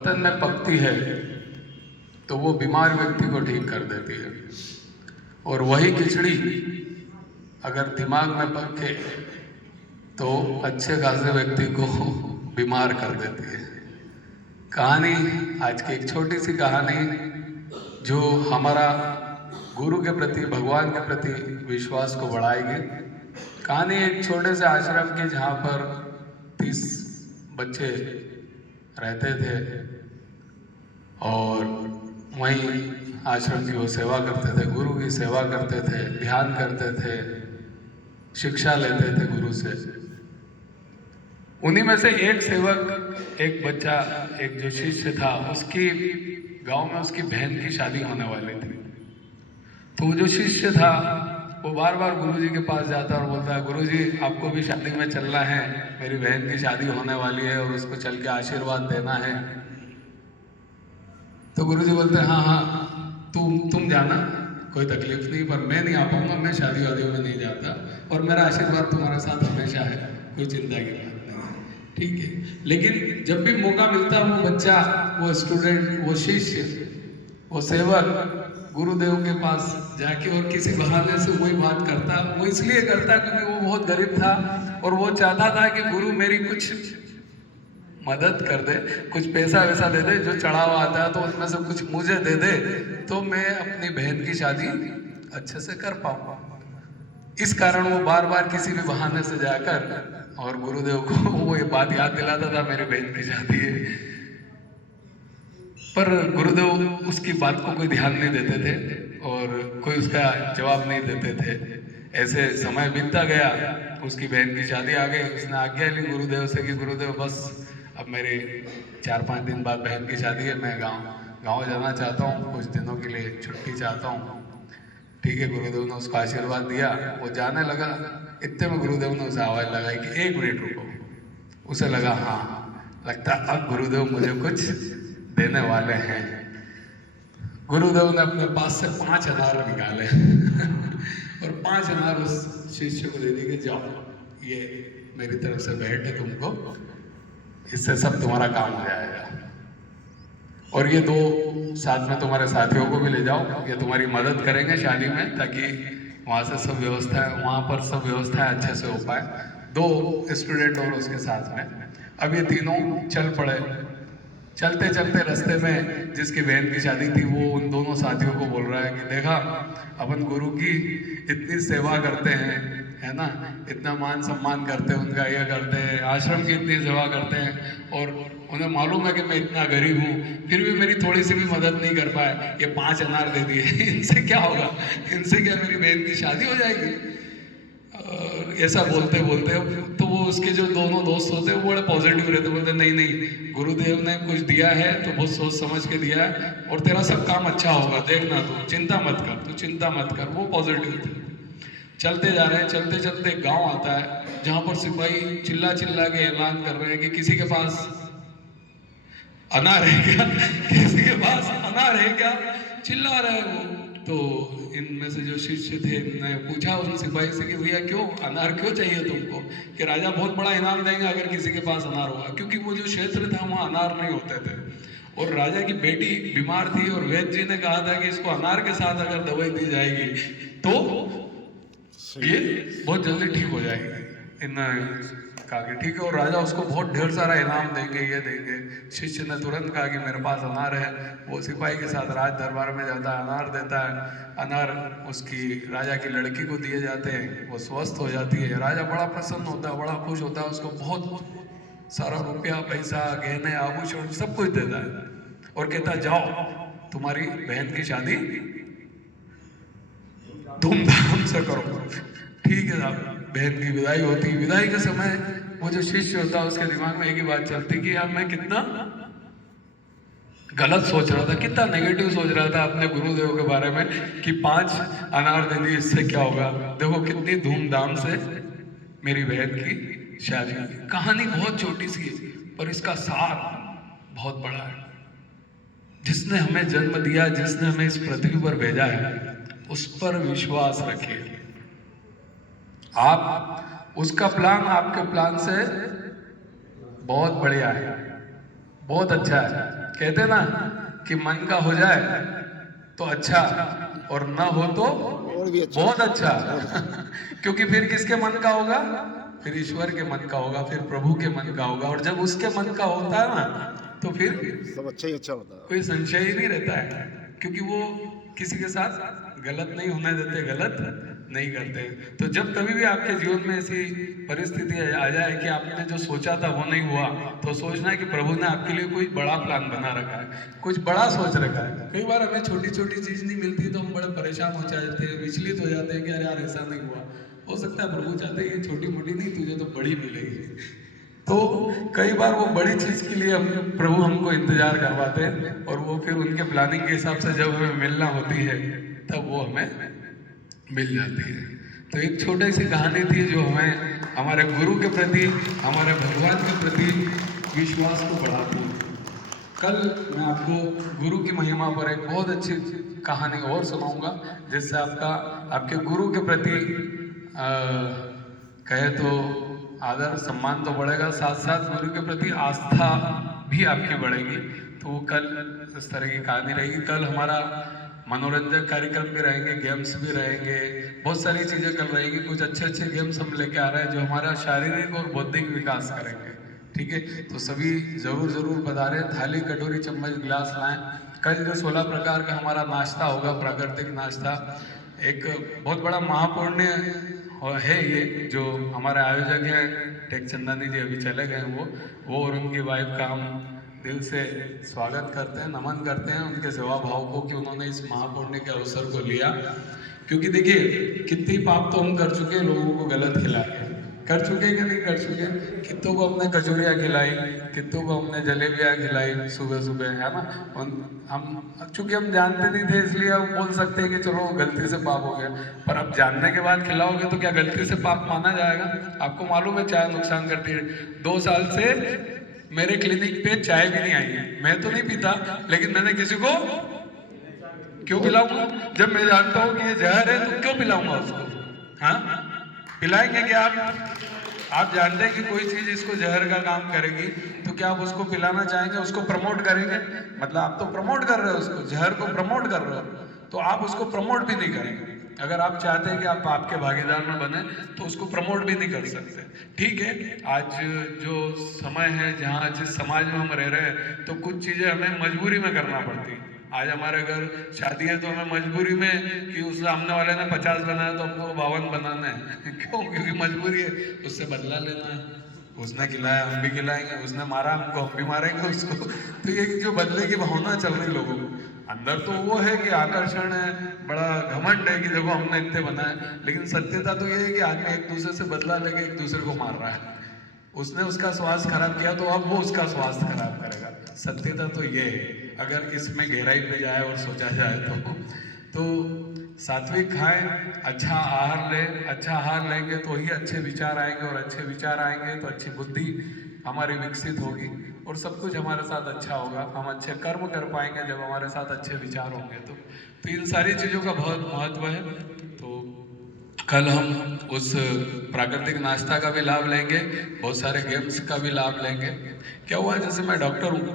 बर्तन में पकती है तो वो बीमार व्यक्ति को ठीक कर देती है, और वही खिचड़ी अगर दिमाग में पके तो अच्छे खासे व्यक्ति को बीमार कर देती है। कहानी आज की एक छोटी सी कहानी जो हमारा गुरु के प्रति, भगवान के प्रति विश्वास को बढ़ाएगी। कहानी एक छोटे से आश्रम की जहाँ पर 30 बच्चे रहते थे और वहीं आश्रम की वो सेवा करते थे, गुरु की सेवा करते थे, ध्यान करते थे, शिक्षा लेते थे गुरु से। उन्हीं में से एक सेवक, एक बच्चा, एक जो शिष्य था, उसकी गांव में उसकी बहन की शादी होने वाली थी। तो वो जो शिष्य था वो बार बार गुरुजी के पास जाता और बोलता है, गुरुजी आपको भी शादी में चलना है, मेरी बहन की शादी होने वाली है और उसको चल के आशीर्वाद देना है। तो गुरुजी बोलते हैं, हाँ हाँ तुम जाना, कोई तकलीफ नहीं, पर मैं नहीं आ पाऊंगा, मैं शादी वादियों में नहीं जाता और मेरा आशीर्वाद तुम्हारे साथ हमेशा है, कोई चिंता की बात नहीं, ठीक है। लेकिन जब भी मौका मिलता वो बच्चा, वो स्टूडेंट, वो शिष्य, वो सेवक गुरुदेव के पास जाके और किसी बहाने से वही बात करता। वो इसलिए करता क्योंकि वो बहुत गरीब था और वो चाहता था कि गुरु मेरी कुछ मदद कर दे, कुछ पैसा वैसा दे दे, जो चढ़ावा आता है तो उसमें से कुछ मुझे दे दे तो मैं अपनी बहन की शादी अच्छे से कर पाऊँ। इस कारण वो बार बार किसी भी बहाने से जाकर और गुरुदेव को वो ये बात याद दिलाता था, मेरी बहन की शादी है। पर गुरुदेव उसकी बात को कोई ध्यान नहीं देते थे और कोई उसका जवाब नहीं देते थे। ऐसे समय बीतता गया, उसकी बहन की शादी आ गई। उसने आज्ञा ली गुरुदेव से कि गुरुदेव बस अब मेरे 4-5 दिन बाद बहन की शादी है, मैं गाँव जाना चाहता हूँ, कुछ दिनों के लिए छुट्टी चाहता हूँ। ठीक है, गुरुदेव ने उसको आशीर्वाद दिया, वो जाने लगा। इतने में गुरुदेव ने उसे आवाज़ लगाई कि 1 मिनट रुको। उसे लगा हाँ, लगता अब गुरुदेव मुझे कुछ देने वाले हैं। गुरुदेव ने अपने पास से 5 अनार निकाले और 5 अनार उस शिष्य को दे दिए कि जाओ, ये मेरी तरफ से भेंट है तुमको, इससे सब तुम्हारा काम हो जाएगा। और ये 2 साथ में तुम्हारे साथियों को भी ले जाओ, ये तुम्हारी मदद करेंगे शादी में, ताकि वहाँ से सब व्यवस्था, वहाँ पर सब व्यवस्थाएं अच्छे से हो पाए। 2 स्टूडेंट और उसके साथ में। अब ये तीनों चल पड़े। चलते चलते रास्ते में जिसकी बहन की शादी थी वो उन दोनों साथियों को बोल रहा है कि देखा, अपन गुरु की इतनी सेवा करते हैं, है ना, इतना मान सम्मान करते हैं उनका, ये करते हैं, आश्रम की इतनी सेवा करते हैं, और उन्हें मालूम है कि मैं इतना गरीब हूँ, फिर भी मेरी थोड़ी सी भी मदद नहीं कर पाए, ये 5 अनार दे दिए इनसे क्या होगा, इनसे क्या मेरी बहन की शादी हो जाएगी। और ऐसा बोलते बोलते तो वो उसके जो दोनों दोस्त होते हैं वो बड़े पॉजिटिव रहते, बोलते नहीं नहीं, गुरुदेव ने कुछ दिया है तो बहुत सोच समझ के दिया है और तेरा सब काम अच्छा होगा, देखना, तू चिंता मत कर, तू चिंता मत कर। वो पॉजिटिव थे। चलते जा रहे हैं, चलते चलते गांव आता है जहां पर सिपाही चिल्ला चिल्ला के ऐलान कर रहे हैं कि किसी के पास अनार है क्या, किसी के पास अनार है क्या, चिल्ला रहे हैं वो। तो इनमें से जो शिष्य थे, इनने पूछा उन सिपाही से कि भैया क्यों, अनार क्यों चाहिए तुमको? कि राजा बहुत बड़ा इनाम देंगे अगर किसी के पास अनार होगा, क्योंकि वो जो क्षेत्र था वहाँ अनार नहीं होते थे और राजा की बेटी बीमार थी और वैद्य जी ने कहा था कि इसको अनार के साथ अगर दवाई दी जाएगी तो ये बहुत जल्दी ठीक हो जाएगी। इन कहा कि ठीक है, और राजा उसको बहुत ढेर सारा इनाम देंगे, ये देंगे। शिष्य ने तुरंत कहा कि मेरे पास अनार है। वो सिपाही के साथ राज दरबार में जाता है, अनार देता है। अनार उसकी राजा की लड़की को दिए जाते हैं, वो स्वस्थ हो जाती है। राजा बड़ा प्रसन्न होता है, बड़ा खुश होता है, उसको बहुत सारा रुपया, पैसा, गहने, आभूषण सब कुछ देता है और कहता है जाओ तुम्हारी बहन की शादी धूमधाम से करो। ठीक है साहब, बहन की विदाई होती। विदाई के समय वो जो शिष्य होता है उसके दिमाग में एक ही बात चलती कि यार मैं कितना गलत सोच रहा था, कितना नेगेटिव सोच रहा था अपने गुरुदेव के बारे में कि 5 अनार दे दिए, इससे क्या होगा, देखो कितनी धूमधाम से मेरी बहन की शादी हुई। कहानी बहुत छोटी सी है पर इसका सार बहुत बड़ा है। जिसने हमें जन्म दिया, जिसने हमें इस पृथ्वी पर भेजा है, उस पर विश्वास रखिए। आप, उसका प्लान आपके प्लान से बहुत बढ़िया है, बहुत अच्छा है। कहते ना कि मन का हो जाए तो अच्छा और ना हो तो और भी अच्छा, बहुत अच्छा क्योंकि फिर किसके मन का होगा? फिर ईश्वर के मन का होगा, फिर प्रभु के मन का होगा। और जब उसके मन का होता है ना तो फिर सब अच्छा ही अच्छा होता है। कोई संशय ही नहीं रहता है, क्योंकि वो किसी के साथ गलत नहीं होने देते, गलत नहीं करते। तो जब कभी भी आपके जीवन में ऐसी परिस्थिति आ जाए कि आपने जो सोचा था वो नहीं हुआ, तो सोचना है कि प्रभु ने आपके लिए कोई बड़ा प्लान बना रखा है, कुछ बड़ा सोच रखा है। कई बार हमें छोटी छोटी चीज नहीं मिलती तो हम बड़े परेशान हो जाते हैं, विचलित हो जाते हैं कि अरे यार ऐसा नहीं हुआ। हो सकता है प्रभु चाहते हैं ये छोटी मोटी नहीं, तुझे तो बड़ी मिलेगी। तो कई बार वो बड़ी चीज के लिए हम प्रभु हमको इंतजार करवाते हैं, और वो फिर उनके प्लानिंग के हिसाब से जब हमें मिलना होती है तब वो हमें मिल जाती है। तो एक छोटी सी कहानी थी जो हमें हमारे गुरु के प्रति, हमारे भगवान के प्रति विश्वास को बढ़ाती है। कल मैं आपको गुरु की महिमा पर एक बहुत अच्छी कहानी और सुनाऊंगा, जिससे आपके गुरु के प्रति कहे तो आदर सम्मान तो बढ़ेगा, साथ साथ गुरु के प्रति आस्था भी आपकी बढ़ेगी। तो वो कल इस तरह की कहानी रहेगी। कल हमारा मनोरंजक कार्यक्रम भी रहेंगे, गेम्स भी रहेंगे, बहुत सारी चीज़ें कल रहेगी। कुछ अच्छे अच्छे गेम्स हम लेके आ रहे हैं जो हमारा शारीरिक और बौद्धिक विकास करेंगे। ठीक है, तो सभी जरूर जरूर पधारें, थाली कटोरी चम्मच गिलास लाएं। कल जो 16 प्रकार का हमारा नाश्ता होगा, प्राकृतिक नाश्ता, एक बहुत बड़ा महापुण्य है ये जो हमारे आयोजक हैं टेकचंदानी जी, अभी चले गए वो और उनकी वाइफ का हम दिल से स्वागत करते हैं, नमन करते हैं उनके सेवा भाव को कि उन्होंने इस महापुण्य के अवसर को लिया। क्योंकि देखिए कितनी पाप तो हम कर चुके हैं, लोगों को गलत खिलाए, कर चुके कि नहीं कर चुके? कितों को हमने कचौरियाँ खिलाई, कितों को हमने जलेबियाँ खिलाई सुबह सुबह, है ना। हम चूंकि हम जानते नहीं थे इसलिए हम बोल सकते हैं कि चलो गलती से पाप हो गया, पर अब जानने के बाद खिलाओगे तो क्या गलती से पाप माना जाएगा? आपको मालूम है चाय नुकसान करती है। 2 साल से मेरे क्लिनिक पे चाय भी नहीं आई है, मैं तो नहीं पीता, लेकिन मैंने किसी को क्यों पिलाऊंगा? जब मैं जानता हूँ कि ये जहर है तो क्यों पिलाऊंगा उसको? हाँ, पिलाएंगे क्या आप जानते हैं कि कोई चीज इसको जहर का काम करेगी तो क्या आप उसको पिलाना चाहेंगे, उसको प्रमोट करेंगे? मतलब आप तो प्रमोट कर रहे हो, उसको जहर को प्रमोट कर रहे हो, तो आप उसको प्रमोट भी नहीं करेंगे। अगर आप चाहते हैं कि आप आपके भागीदार में बने तो उसको प्रमोट भी नहीं कर सकते। ठीक है, आज जो समय है, जहाँ जिस समाज में हम रह रहे हैं, तो कुछ चीजें हमें मजबूरी में करना पड़ती है। आज हमारे घर शादी है तो हमें मजबूरी में कि उस सामने वाले ने 50 बनाया तो हमको 52 बनाना है क्यों? क्योंकि मजबूरी है, उससे बदला लेना है। उसने खिलाया हम भी खिलाएंगे, उसने मारा हमको हम भी मारेंगे उसको। तो ये जो बदले की भावना चल रही लोगों को अंदर, तो वो है कि आकर्षण है, बड़ा घमंड है कि देखो हमने इतने बनाए, लेकिन सत्यता तो ये है कि आदमी एक दूसरे से बदला लेके एक दूसरे को मार रहा है। उसने उसका स्वास्थ्य खराब किया तो अब वो उसका स्वास्थ्य खराब करेगा। सत्यता तो ये है, अगर इसमें गहराई पे जाए और सोचा जाए तो सात्विक खाएं, अच्छा आहार लें। अच्छा आहार लेंगे तो ही अच्छे विचार आएंगे, और अच्छे विचार आएंगे तो अच्छी बुद्धि हमारी विकसित होगी, और सब कुछ हमारे साथ अच्छा होगा। हम अच्छे कर्म कर पाएंगे जब हमारे साथ अच्छे विचार होंगे। तो इन सारी चीज़ों का बहुत महत्व है। तो कल हम उस प्राकृतिक नाश्ता का भी लाभ लेंगे, बहुत सारे गेम्स का भी लाभ लेंगे। क्या हुआ, जैसे मैं डॉक्टर हूँ